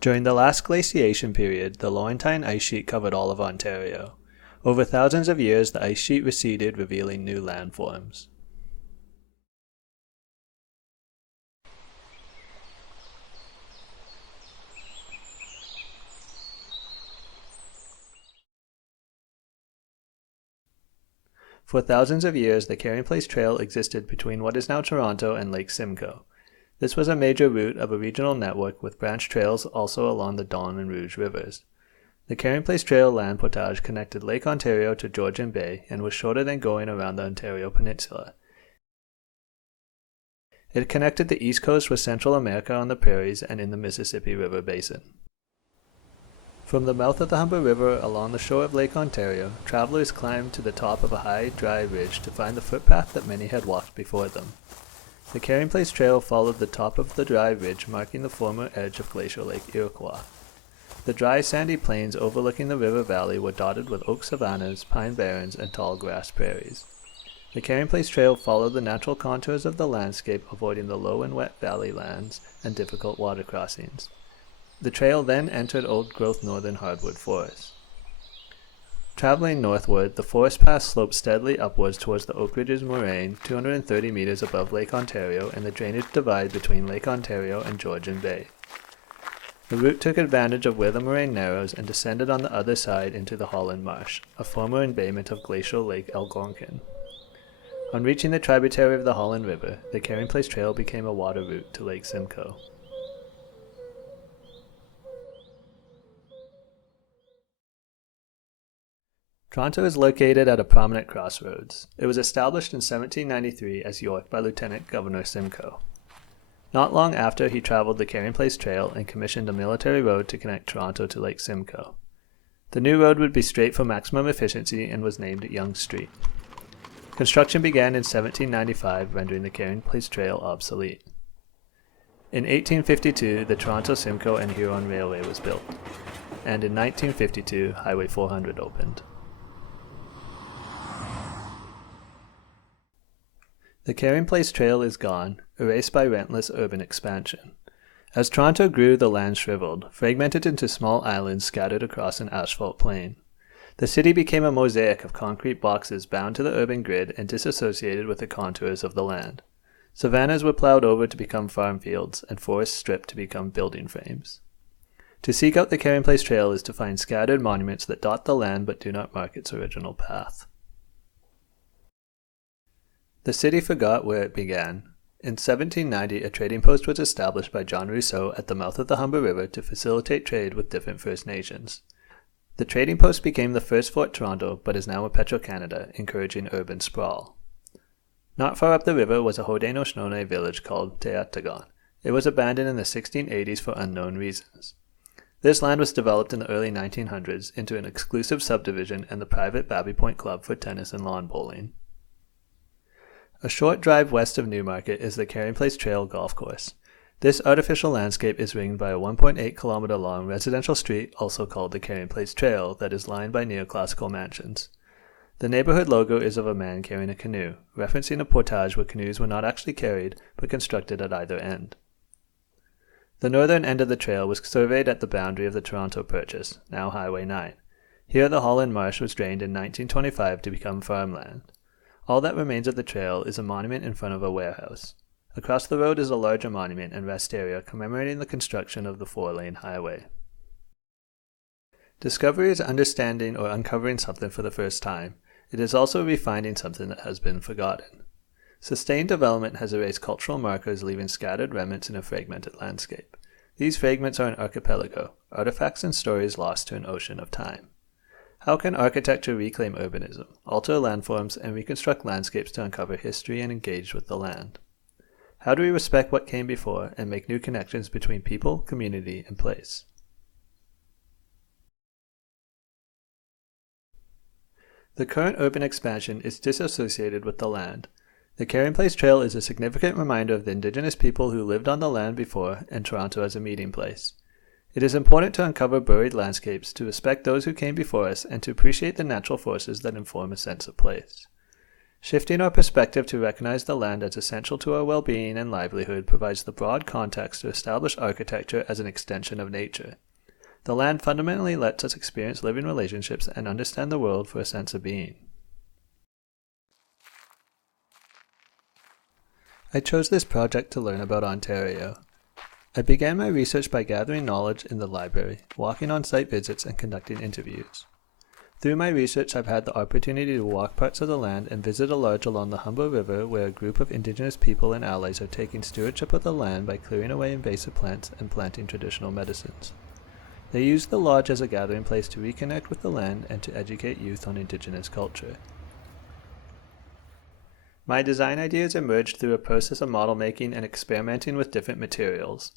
During the last glaciation period, the Laurentine ice sheet covered all of Ontario. Over thousands of years, the ice sheet receded, revealing new landforms. For thousands of years, the Carrying Place Trail existed between what is now Toronto and Lake Simcoe. This was a major route of a regional network with branch trails also along the Don and Rouge rivers. The Carrying Place Trail land portage connected Lake Ontario to Georgian Bay and was shorter than going around the Ontario Peninsula. It connected the East Coast with Central America on the prairies and in the Mississippi River Basin. From the mouth of the Humber River along the shore of Lake Ontario, travelers climbed to the top of a high, dry ridge to find the footpath that many had walked before them. The Carrying Place Trail followed the top of the dry ridge marking the former edge of Glacial Lake Iroquois. The dry, sandy plains overlooking the river valley were dotted with oak savannas, pine barrens, and tall grass prairies. The Carrying Place Trail followed the natural contours of the landscape, avoiding the low and wet valley lands and difficult water crossings. The trail then entered old-growth northern hardwood forests. Traveling northward, the forest path sloped steadily upwards towards the Oak Ridges Moraine, 230 meters above Lake Ontario and the drainage divide between Lake Ontario and Georgian Bay. The route took advantage of where the moraine narrows and descended on the other side into the Holland Marsh, a former embayment of glacial Lake Algonquin. On reaching the tributary of the Holland River, the Carrying Place Trail became a water route to Lake Simcoe. Toronto is located at a prominent crossroads. It was established in 1793 as York by Lieutenant Governor Simcoe. Not long after, he traveled the Carrying Place Trail and commissioned a military road to connect Toronto to Lake Simcoe. The new road would be straight for maximum efficiency and was named Yonge Street. Construction began in 1795, rendering the Carrying Place Trail obsolete. In 1852, the Toronto-Simcoe and Huron Railway was built, and in 1952, Highway 400 opened. The Carrying Place Trail is gone, erased by relentless urban expansion. As Toronto grew, the land shriveled, fragmented into small islands scattered across an asphalt plain. The city became a mosaic of concrete boxes bound to the urban grid and disassociated with the contours of the land. Savannas were plowed over to become farm fields, and forests stripped to become building frames. To seek out the Carrying Place Trail is to find scattered monuments that dot the land but do not mark its original path. The city forgot where it began. In 1790, a trading post was established by John Rousseau at the mouth of the Humber River to facilitate trade with different First Nations. The trading post became the first Fort Toronto, but is now a Petro-Canada, encouraging urban sprawl. Not far up the river was a Haudenosaunee village called Deathagon. It was abandoned in the 1680s for unknown reasons. This land was developed in the early 1900s into an exclusive subdivision and the private Babby Point Club for tennis and lawn bowling. A short drive west of Newmarket is the Carrying Place Trail golf course. This artificial landscape is ringed by a 1.8-kilometer long residential street, also called the Carrying Place Trail, that is lined by neoclassical mansions. The neighborhood logo is of a man carrying a canoe, referencing a portage where canoes were not actually carried, but constructed at either end. The northern end of the trail was surveyed at the boundary of the Toronto Purchase, now Highway 9. Here the Holland Marsh was drained in 1925 to become farmland. All that remains of the trail is a monument in front of a warehouse. Across the road is a larger monument and rest area commemorating the construction of the 4-lane highway. Discovery is understanding or uncovering something for the first time. It is also refinding something that has been forgotten. Sustained development has erased cultural markers, leaving scattered remnants in a fragmented landscape. These fragments are an archipelago, artifacts and stories lost to an ocean of time. How can architecture reclaim urbanism, alter landforms, and reconstruct landscapes to uncover history and engage with the land? How do we respect what came before and make new connections between people, community, and place? The current urban expansion is disassociated with the land. The Carrying Place Trail is a significant reminder of the Indigenous people who lived on the land before and Toronto as a meeting place. It is important to uncover buried landscapes, to respect those who came before us, and to appreciate the natural forces that inform a sense of place. Shifting our perspective to recognize the land as essential to our well-being and livelihood provides the broad context to establish architecture as an extension of nature. The land fundamentally lets us experience living relationships and understand the world for a sense of being. I chose this project to learn about Ontario. I began my research by gathering knowledge in the library, walking on site visits, and conducting interviews. Through my research, I've had the opportunity to walk parts of the land and visit a lodge along the Humber River where a group of Indigenous people and allies are taking stewardship of the land by clearing away invasive plants and planting traditional medicines. They use the lodge as a gathering place to reconnect with the land and to educate youth on Indigenous culture. My design ideas emerged through a process of model making and experimenting with different materials.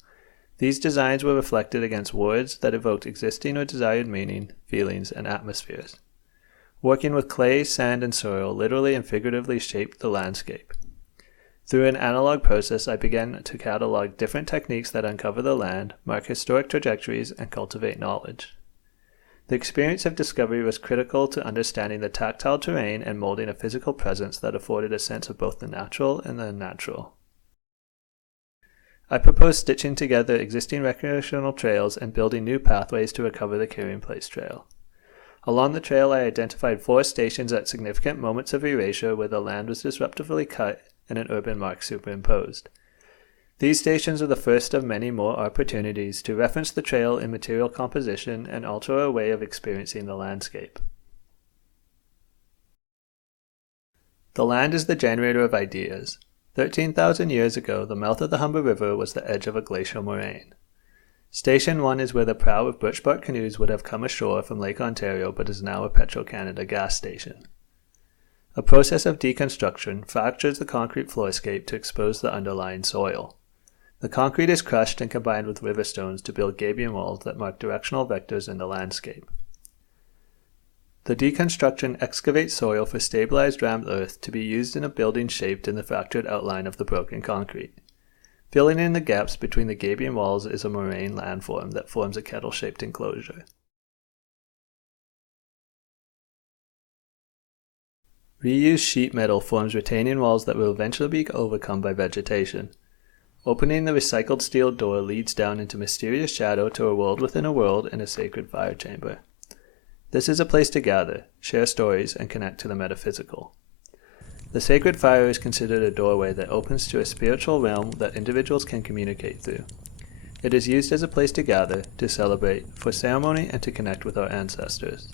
These designs were reflected against words that evoked existing or desired meaning, feelings, and atmospheres. Working with clay, sand, and soil literally and figuratively shaped the landscape. Through an analog process, I began to catalog different techniques that uncover the land, mark historic trajectories, and cultivate knowledge. The experience of discovery was critical to understanding the tactile terrain and molding a physical presence that afforded a sense of both the natural and the unnatural. I proposed stitching together existing recreational trails and building new pathways to recover the Carrying Place Trail. Along the trail, I identified 4 stations at significant moments of erasure where the land was disruptively cut and an urban mark superimposed. These stations are the first of many more opportunities to reference the trail in material composition and alter our way of experiencing the landscape. The land is the generator of ideas. 13,000 years ago, the mouth of the Humber River was the edge of a glacial moraine. Station 1 is where the prow of birch-bark canoes would have come ashore from Lake Ontario but is now a Petro-Canada gas station. A process of deconstruction fractures the concrete floorscape to expose the underlying soil. The concrete is crushed and combined with river stones to build gabion walls that mark directional vectors in the landscape. The deconstruction excavates soil for stabilized rammed earth to be used in a building shaped in the fractured outline of the broken concrete. Filling in the gaps between the gabion walls is a moraine landform that forms a kettle-shaped enclosure. Reused sheet metal forms retaining walls that will eventually be overcome by vegetation. Opening the recycled steel door leads down into mysterious shadow to a world within a world in a sacred fire chamber. This is a place to gather, share stories, and connect to the metaphysical. The sacred fire is considered a doorway that opens to a spiritual realm that individuals can communicate through. It is used as a place to gather, to celebrate, for ceremony, and to connect with our ancestors.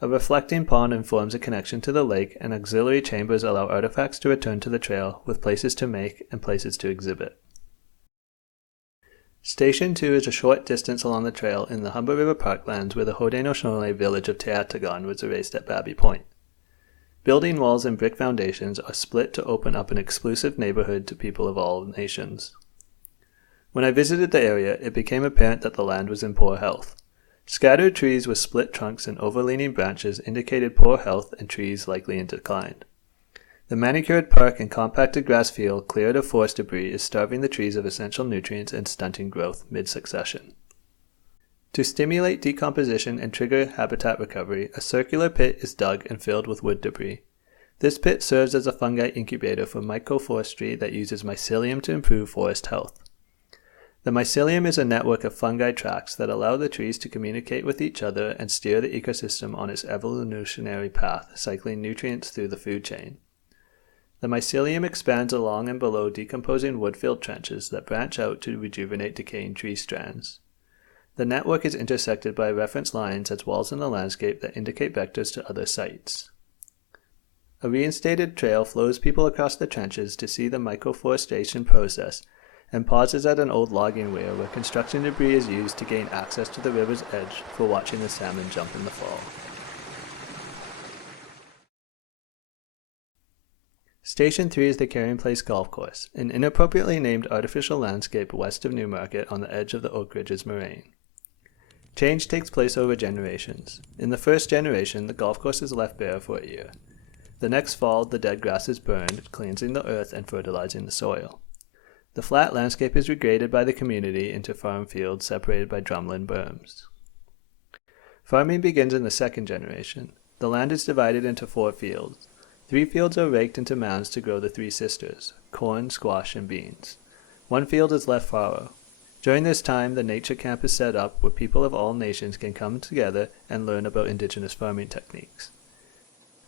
A reflecting pond informs a connection to the lake, and auxiliary chambers allow artifacts to return to the trail, with places to make and places to exhibit. Station 2 is a short distance along the trail in the Humber River Parklands where the Haudenosaunee village of Deathagon was erased at Babby Point. Building walls and brick foundations are split to open up an exclusive neighborhood to people of all nations. When I visited the area, it became apparent that the land was in poor health. Scattered trees with split trunks and overleaning branches indicated poor health and trees likely in decline. The manicured park and compacted grass field cleared of forest debris is starving the trees of essential nutrients and stunting growth mid-succession. To stimulate decomposition and trigger habitat recovery, a circular pit is dug and filled with wood debris. This pit serves as a fungi incubator for mycoforestry that uses mycelium to improve forest health. The mycelium is a network of fungi tracts that allow the trees to communicate with each other and steer the ecosystem on its evolutionary path, cycling nutrients through the food chain. The mycelium expands along and below decomposing wood-filled trenches that branch out to rejuvenate decaying tree strands. The network is intersected by reference lines as walls in the landscape that indicate vectors to other sites. A reinstated trail flows people across the trenches to see the mycoforestation process and pauses at an old logging weir where construction debris is used to gain access to the river's edge for watching the salmon jump in the fall. Station 3 is the Carrying Place Golf Course, an inappropriately named artificial landscape west of Newmarket on the edge of the Oak Ridges Moraine. Change takes place over generations. In the first generation, the golf course is left bare for a year. The next fall, the dead grass is burned, cleansing the earth and fertilizing the soil. The flat landscape is regraded by the community into farm fields separated by drumlin berms. Farming begins in the second generation. The land is divided into 4 fields. 3 fields are raked into mounds to grow the 3 sisters, corn, squash, and beans. 1 field is left fallow. During this time, the nature camp is set up where people of all nations can come together and learn about indigenous farming techniques.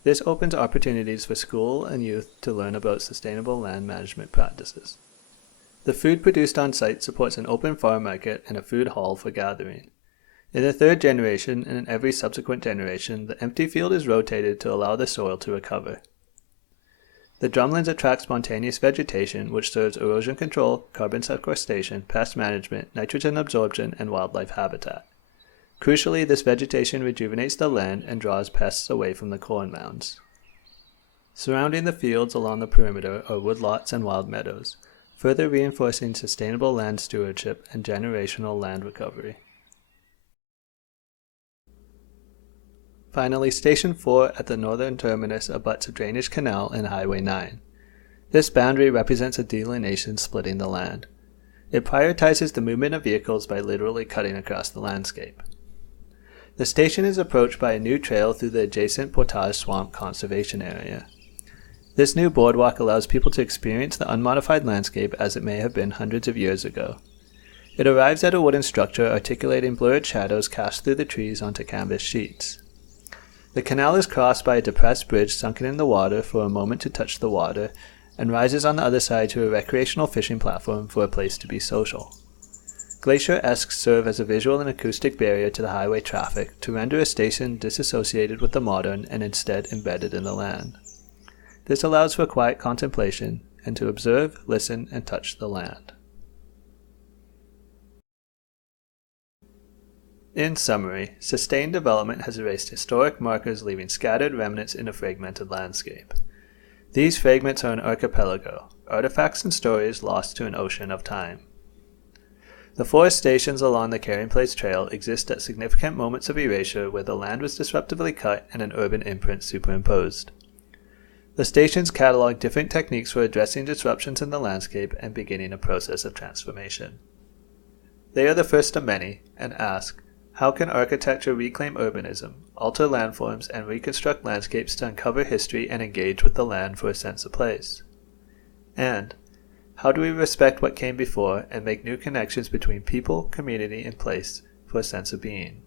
This opens opportunities for school and youth to learn about sustainable land management practices. The food produced on site supports an open farm market and a food hall for gathering. In the 3rd generation and in every subsequent generation, the empty field is rotated to allow the soil to recover. The drumlins attract spontaneous vegetation which serves erosion control, carbon sequestration, pest management, nitrogen absorption, and wildlife habitat. Crucially, this vegetation rejuvenates the land and draws pests away from the corn mounds. Surrounding the fields along the perimeter are woodlots and wild meadows, further reinforcing sustainable land stewardship and generational land recovery. Finally, Station 4 at the northern terminus abuts a drainage canal and Highway 9. This boundary represents a delineation splitting the land. It prioritizes the movement of vehicles by literally cutting across the landscape. The station is approached by a new trail through the adjacent Portage Swamp Conservation Area. This new boardwalk allows people to experience the unmodified landscape as it may have been hundreds of years ago. It arrives at a wooden structure articulating blurred shadows cast through the trees onto canvas sheets. The canal is crossed by a depressed bridge sunken in the water for a moment to touch the water, and rises on the other side to a recreational fishing platform for a place to be social. Glacier-esques serve as a visual and acoustic barrier to the highway traffic to render a station disassociated with the modern and instead embedded in the land. This allows for quiet contemplation and to observe, listen, and touch the land. In summary, sustained development has erased historic markers, leaving scattered remnants in a fragmented landscape. These fragments are an archipelago, artifacts and stories lost to an ocean of time. The forest stations along the Carrying Place Trail exist at significant moments of erasure where the land was disruptively cut and an urban imprint superimposed. The stations catalog different techniques for addressing disruptions in the landscape and beginning a process of transformation. They are the first of many, and ask, how can architecture reclaim urbanism, alter landforms, and reconstruct landscapes to uncover history and engage with the land for a sense of place? And, how do we respect what came before and make new connections between people, community, and place for a sense of being?